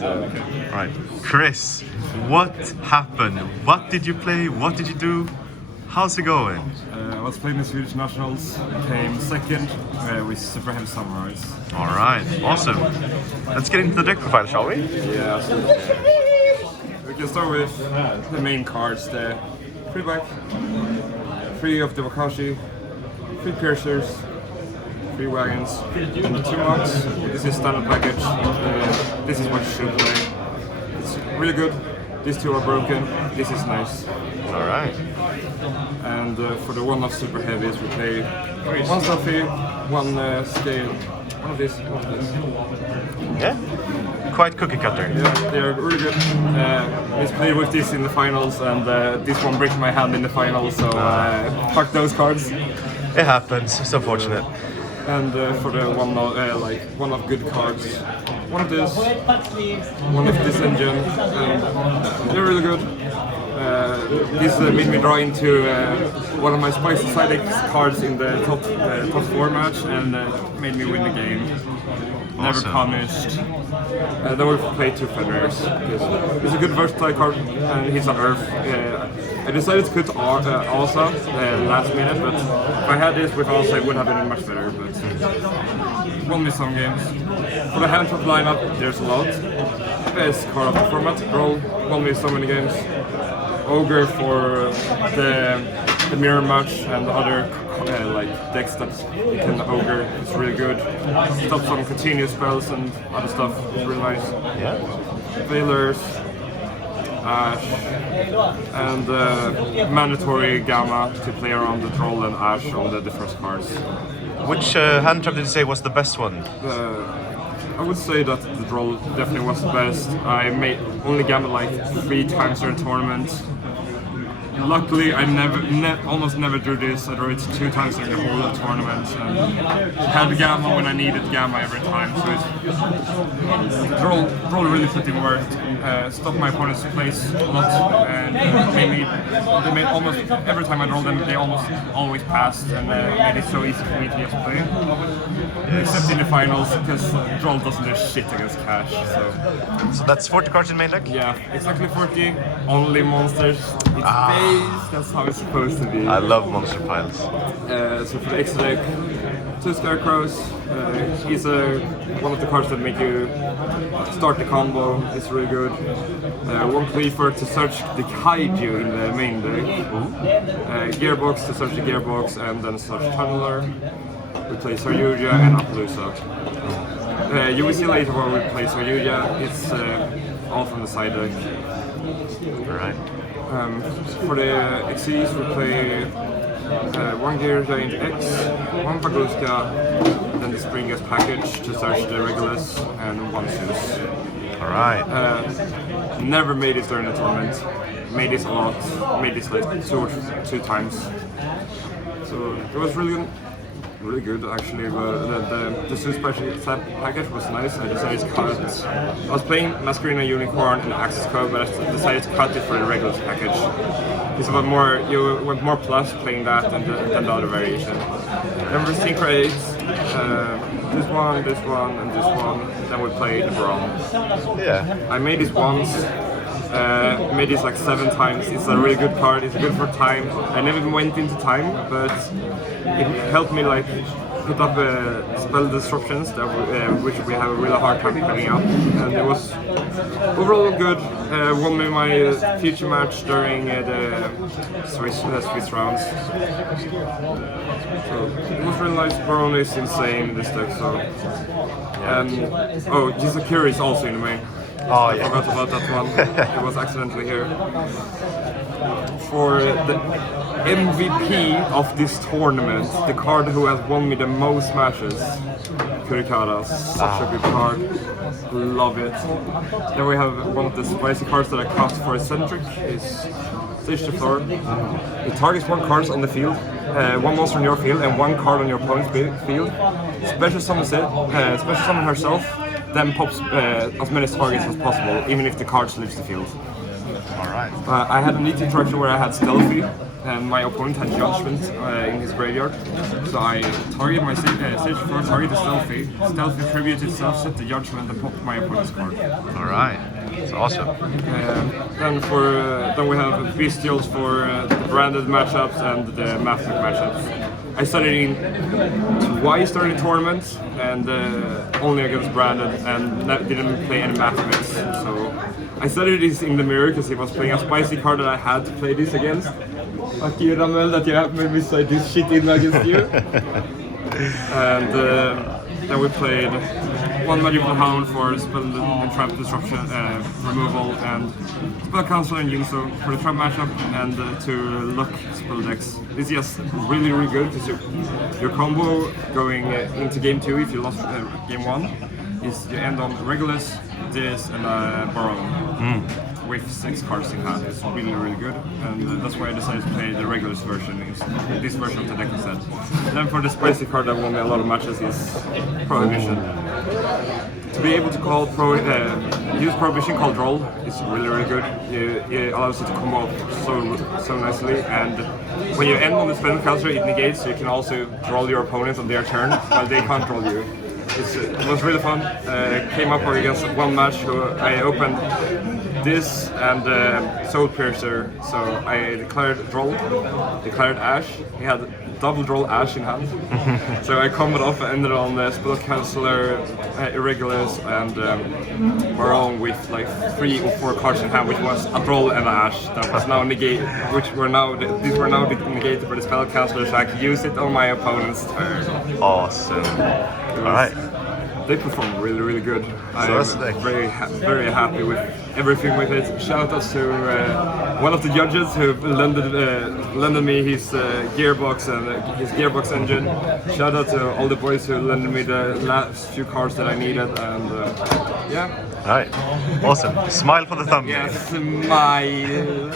Right. Chris, what happened? What did you play? What did you do? How's it going? I was playing the Swedish Nationals, came second with Superheavy Samurais. Alright, awesome. Let's get into the deck profile, shall we? Yeah, we can start with the main cards, the 3 back, 3 of the Wakashi, 3 piercers, 3 wagons, and 2 monks. This is standard package. This is what you should play. It's really good. These 2 are broken. This is nice. Alright. And for the one of Superheavies, we play 1 Stuffy, 1 scale, one of these. Yeah, quite cookie cutter. Yeah, they are really good. We played with this in the finals, and this one breaks my hand in the finals, so fuck those cards. It happens, so fortunate. And for the one of good cards, one of this, one of this engine, and they're really good. This made me draw into one of my spicy side cards in the top 4 match, and made me win the game. Never promised. Then we played 2 Fenrir's. He's a good versatile card, and he's on Earth. I decided to put Asa last minute, but if I had this with Asa, it would have been much better. But won me some games. For the hand top lineup, there's a lot. Best card of the format. Roll won me so many games. Ogre for the mirror match and other decks that you can ogre. It's really good. Stops some continuous spells and other stuff. It's really nice. Yeah. Veilers, Ash, and mandatory Gamma to play around the Troll and Ash on the first cards. Which hand trap did you say was the best one? I would say that the Troll definitely was the best. I made only Gamma like 3 times during tournament. Luckily, I almost never drew this. I drew it 2 times during the whole tournament, and had Gamma when I needed Gamma every time. So the Troll really put in work. Stopped my opponent's plays a lot, and they made almost every time I rolled them, they almost always passed, and made it so easy for me to just play. Except in the finals, because Troll doesn't do shit against Cash. So that's 40 cards in main deck? Yeah, exactly 40. Only monsters. It's base. That's how it's supposed to be. I love monster piles. So for the extra deck, 2 Scarecrows. He's one of the cards that make you start the combo. It's really good. 1 Cleaver to search the Kaiju in the main deck. Gearbox to search the Gearbox and then search Tunneler. We play Saryuja and Appaloosa. You will see later when we play Saryuja. It's all from the side deck. Alright. For the XCs, we play 1 Gear Giant X, 1 Paguska, then the Springus package to search the Regulus, and 1 Zeus. Alright. Never made it during the tournament. Made this a lot. Made this like 2 times. So it was really good actually. The Zeus package was nice. I decided to cut it. I was playing Masquerina Unicorn and Axis Code, but I decided to cut it for the Regulus package. It's about more, you went more plus playing that than the other variation. Then we Synchro 8, this one, and this one. Then we played the Bronze. Yeah. I made this once. Made this like 7 times. It's a really good card. It's good for time. I never went into time, but it helped me like put up spell disruptions that which we have a really hard time picking up, and it was overall good. Won me my future match during the Swiss rounds. So it was really nice. Baron is insane in this deck. So oh, Jizakuri is also in the main. Oh, yeah. I forgot about that one. It was accidentally here. For the MVP of this tournament, the card who has won me the most matches, Kurikara. Such a good card. Love it. Then we have one of the spicy cards that I cut for Eccentric. Is Stage to Floor. It targets 1 card on the field, 1 monster on your field, and 1 card on your opponent's field. Special summons it, special summon herself, then pops as many targets as possible, even if the card leaves the field. Alright. I had a neat interaction where I had Stealthy, and my opponent had judgment in his graveyard. So I target my stage 4, target the stealthy tribute itself, set the judgment, and pop my opponent's card. All right, it's awesome. Then we have bestials for the branded matchups and the massive matchups. I studied twice during the tournament and only against branded, and didn't play any mathematics. So I studied this in the mirror because he was playing a spicy card that I had to play this against. Fuck you, Ramel, that you have made me say this shit in against you. And then we played one Magical Hound for spell and trap disruption removal, and spell cancel and Yinso for the trap matchup, and to lock spell decks. This is just really good because your combo going into game 2 if you lost game 1 is you end on Regulus, this, and Borrow. With 6 cards in hand. It's really good, and that's why I decided to play the Regulus version, this version of the deck instead. Then for the spicy card that won me a lot of matches is Prohibition. To be able to call use Prohibition called Roll is really good. It allows you to combo up so nicely, and when you end on the spell counter it negates, so you can also roll your opponent on their turn, while they can't roll you. It was really fun. Came up against one match who I opened this and Soul Piercer, so I declared Droll, declared Ash. He had double Droll Ash in hand, so I comboed off and ended on Spell Canceller, Irregulars, and Baron with like 3 or 4 cards in hand, which was a Droll and an Ash that was now negated, these were now negated for the Spell Canceller, so I could use it on my opponent's turn. Awesome. All right. They performed really good. I'm very happy with everything with it. Shout out to one of the judges who lended me his gearbox and his gearbox engine. Shout out to all the boys who lended me the last few cards that I needed, and yeah. All right, awesome. Smile for the thumbnail. Yeah, smile.